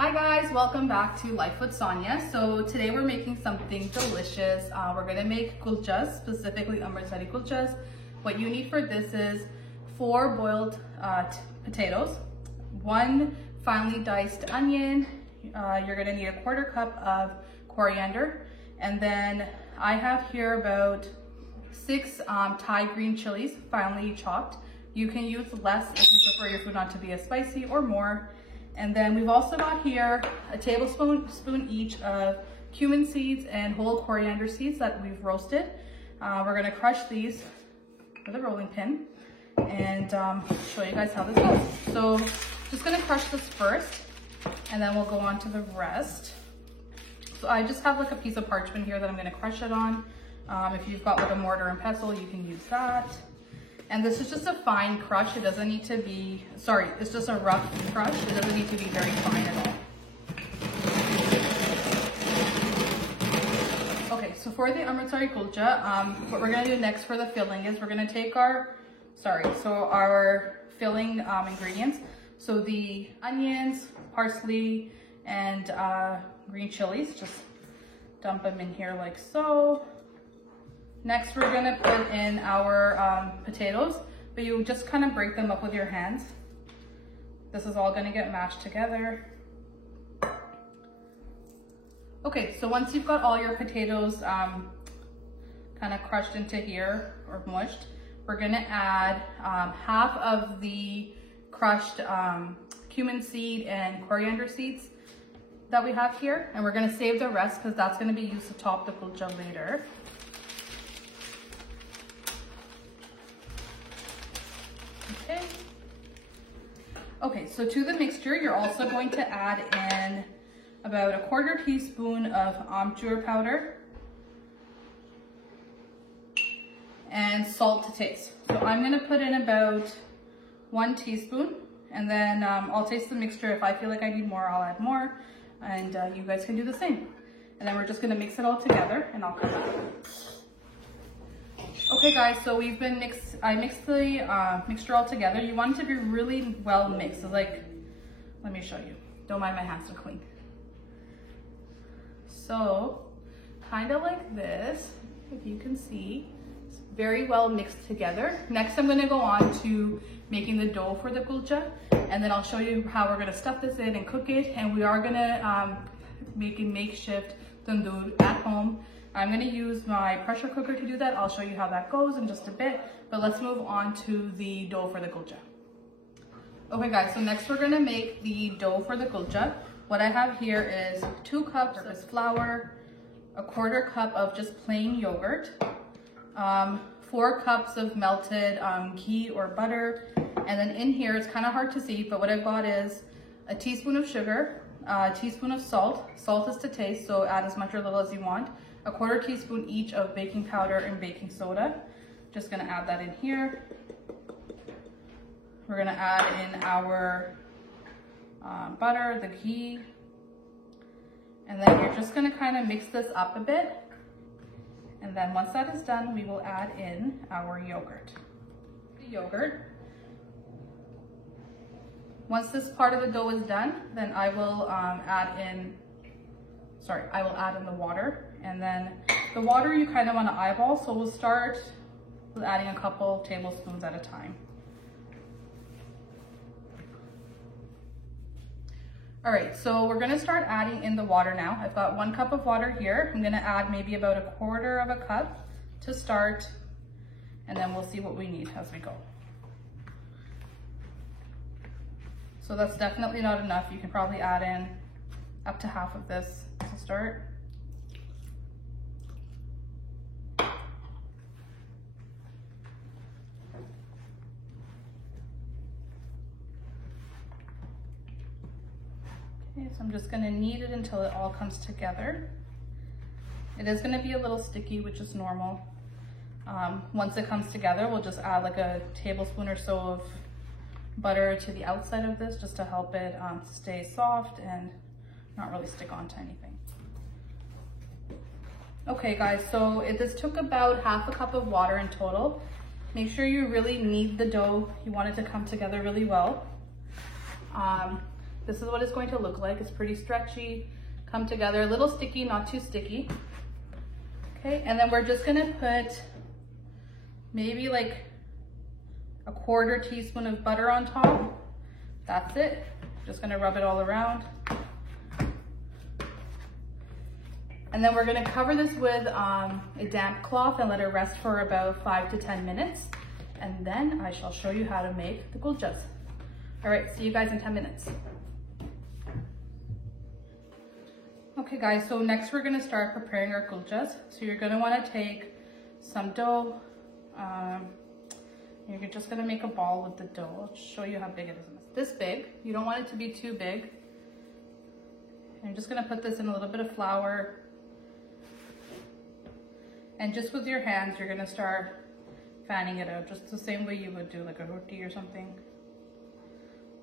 Hi guys, welcome back to Life with Sonia. So today we're making something delicious. We're gonna make kulchas, specifically amritsari kulchas. What you need for this is 4 boiled potatoes, 1 finely diced onion. You're gonna need a 1/4 cup of coriander, and then I have here about 6 Thai green chilies, finely chopped. You can use less if you prefer your food not to be as spicy, or more. And then we've also got here a tablespoon each of cumin seeds and whole coriander seeds that we've roasted. We're gonna crush these with a rolling pin and show you guys how this goes. So just gonna crush this first and then we'll go on to the rest. So I just have like a piece of parchment here that I'm gonna crush it on. If you've got like a mortar and pestle, you can use that. And this is just a fine crush. It doesn't need to be, sorry, it's just a rough crush. It doesn't need to be very fine at all. Okay, so for the amritsari kulcha, what we're gonna do next for the filling is we're gonna take our filling ingredients. So the onions, parsley, and green chilies, just dump them in here like so. Next, we're gonna put in our potatoes, but you just kind of break them up with your hands. This is all gonna get mashed together. Okay, so once you've got all your potatoes kind of crushed into here or mushed, we're gonna add half of the crushed cumin seed and coriander seeds that we have here, and we're gonna save the rest because that's gonna be used to top the kulcha later. Okay, so to the mixture, you're also going to add in about a 1/4 teaspoon of amchur powder and salt to taste. So I'm gonna put in about 1 teaspoon, and then I'll taste the mixture. If I feel like I need more, I'll add more, and you guys can do the same. And then we're just gonna mix it all together, and I'll come back. Okay guys, so I mixed the mixture all together. You want it to be really well mixed. So like, let me show you. Don't mind my hands are clean. So kind of like this, if you can see, it's very well mixed together. Next, I'm gonna go on to making the dough for the kulcha, and then I'll show you how we're gonna stuff this in and cook it. And we are gonna make a makeshift tandoor at home. I'm gonna use my pressure cooker to do that. I'll show you how that goes in just a bit, but let's move on to the dough for the kulcha. Okay guys, so next we're gonna make the dough for the kulcha. What I have here is 2 cups of flour, a 1/4 cup of just plain yogurt, 4 cups of melted ghee or butter, and then in here, it's kind of hard to see, but what I've got is a teaspoon of sugar, a teaspoon of salt. Salt is to taste, so add as much or little as you want. A 1/4 teaspoon each of baking powder and baking soda. Just gonna add that in here. We're gonna add in our butter, the ghee, and then you're just gonna kind of mix this up a bit. And then once that is done, we will add in our yogurt. The yogurt. Once this part of the dough is done, then I will add in the water. And then the water you kind of want to eyeball, so we'll start with adding a couple tablespoons at a time. All right, so we're gonna start adding in the water now. I've got 1 cup of water here. I'm gonna add maybe about a 1/4 cup to start, and then we'll see what we need as we go. So that's definitely not enough. You can probably add in up to half of this to start. Okay, so I'm just gonna knead it until it all comes together. It is gonna be a little sticky, which is normal. Once it comes together, we'll just add like a tablespoon or so of butter to the outside of this just to help it stay soft and not really stick onto anything. Okay guys, so this took about 1/2 cup of water in total. Make sure you really knead the dough. You want it to come together really well. This is what it's going to look like. It's pretty stretchy, come together, a little sticky, not too sticky. Okay, and then we're just gonna put maybe like a 1/4 teaspoon of butter on top. That's it. Just gonna rub it all around. And then we're gonna cover this with a damp cloth and let it rest for about 5 to 10 minutes. And then I shall show you how to make the kulchas. All right, see you guys in 10 minutes. Okay guys, so next we're gonna start preparing our kulchas. So you're gonna wanna take some dough. You're just gonna make a ball with the dough. I'll show you how big it is. This big. You don't want it to be too big. And you're just gonna put this in a little bit of flour. And just with your hands, you're gonna start fanning it out, just the same way you would do like a roti or something.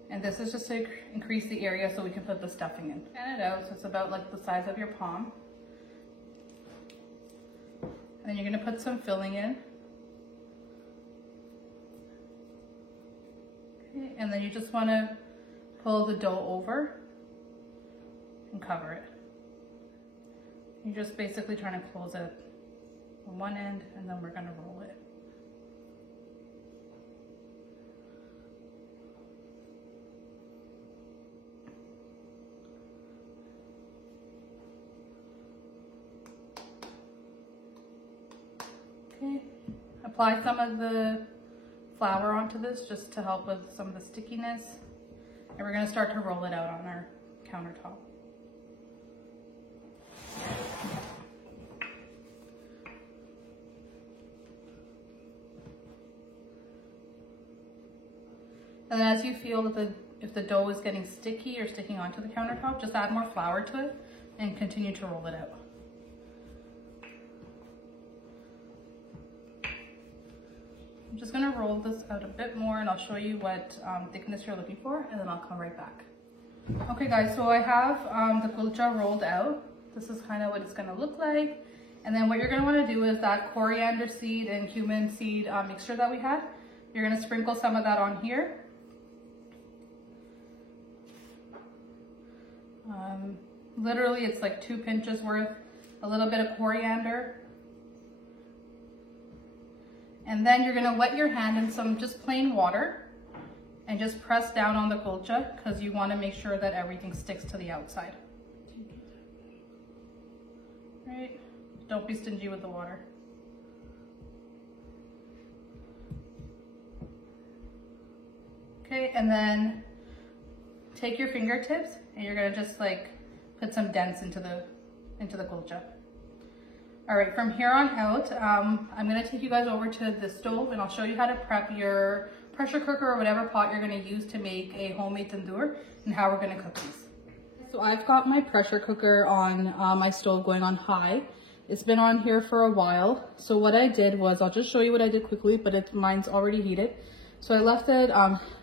And this is just to increase the area so we can put the stuffing in. Fan it out so it's about like the size of your palm. And then you're gonna put some filling in. Okay, and then you just wanna pull the dough over and cover it. You're just basically trying to close it on one end, and then we're gonna roll it. Okay, apply some of the flour onto this just to help with some of the stickiness. And we're gonna start to roll it out on our countertop. And then as you feel that if the dough is getting sticky or sticking onto the countertop, just add more flour to it and continue to roll it out. I'm just gonna roll this out a bit more and I'll show you what thickness you're looking for, and then I'll come right back. Okay guys, so I have the kulcha rolled out. This is kind of what it's gonna look like. And then what you're gonna wanna do is that coriander seed and cumin seed mixture that we had, you're gonna sprinkle some of that on here. Literally it's like 2 pinches worth, a little bit of coriander. And then you're gonna wet your hand in some just plain water and just press down on the kulcha because you wanna make sure that everything sticks to the outside. Right? Don't be stingy with the water. Okay, and then take your fingertips and you're gonna just like put some dents into the kulcha. All right, from here on out, I'm gonna take you guys over to the stove and I'll show you how to prep your pressure cooker or whatever pot you're gonna use to make a homemade tandoor and how we're gonna cook these. So I've got my pressure cooker on my stove going on high. It's been on here for a while. So what I did was, I'll just show you what I did quickly, but mine's already heated. So I left it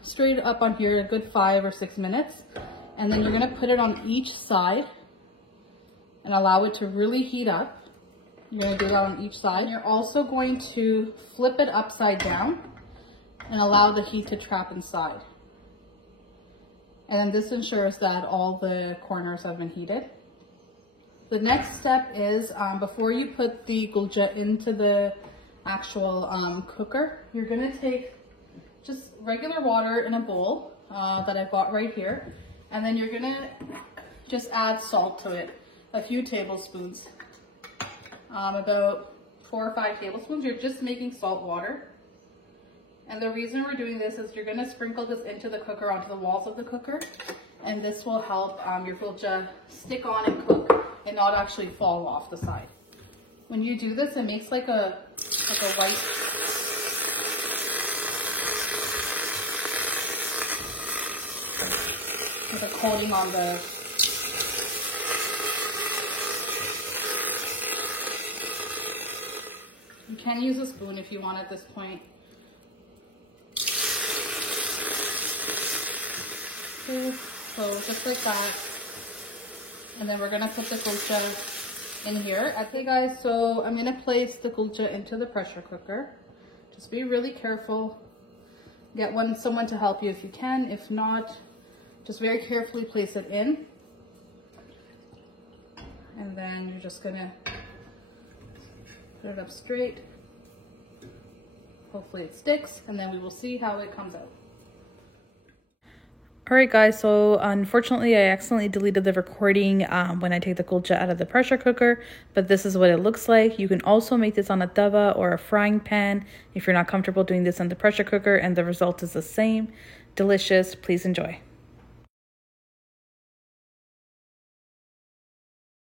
straight up on here a good 5 or 6 minutes. And then you're gonna put it on each side and allow it to really heat up. You're gonna do that on each side. And you're also going to flip it upside down and allow the heat to trap inside. And then this ensures that all the corners have been heated. The next step is, before you put the kulcha into the actual cooker, you're gonna take just regular water in a bowl that I've got right here. And then you're gonna just add salt to it, a few tablespoons, about 4 or 5 tablespoons. You're just making salt water. And the reason we're doing this is you're gonna sprinkle this into the cooker, onto the walls of the cooker. And this will help your kulcha stick on and cook and not actually fall off the side. When you do this, it makes like a white, with a coating on the, you can use a spoon if you want at this point. Okay, so just like that. And then we're gonna put the kulcha in here. Okay guys, so I'm gonna place the kulcha into the pressure cooker. Just be really careful. Get someone to help you if you can. If not, Just very carefully place it in. And then you're just gonna put it up straight. Hopefully it sticks, and then we will see how it comes out. All right, guys, so unfortunately I accidentally deleted the recording when I take the kulcha out of the pressure cooker, but this is what it looks like. You can also make this on a tawa or a frying pan if you're not comfortable doing this on the pressure cooker, and the result is the same. Delicious. Please enjoy.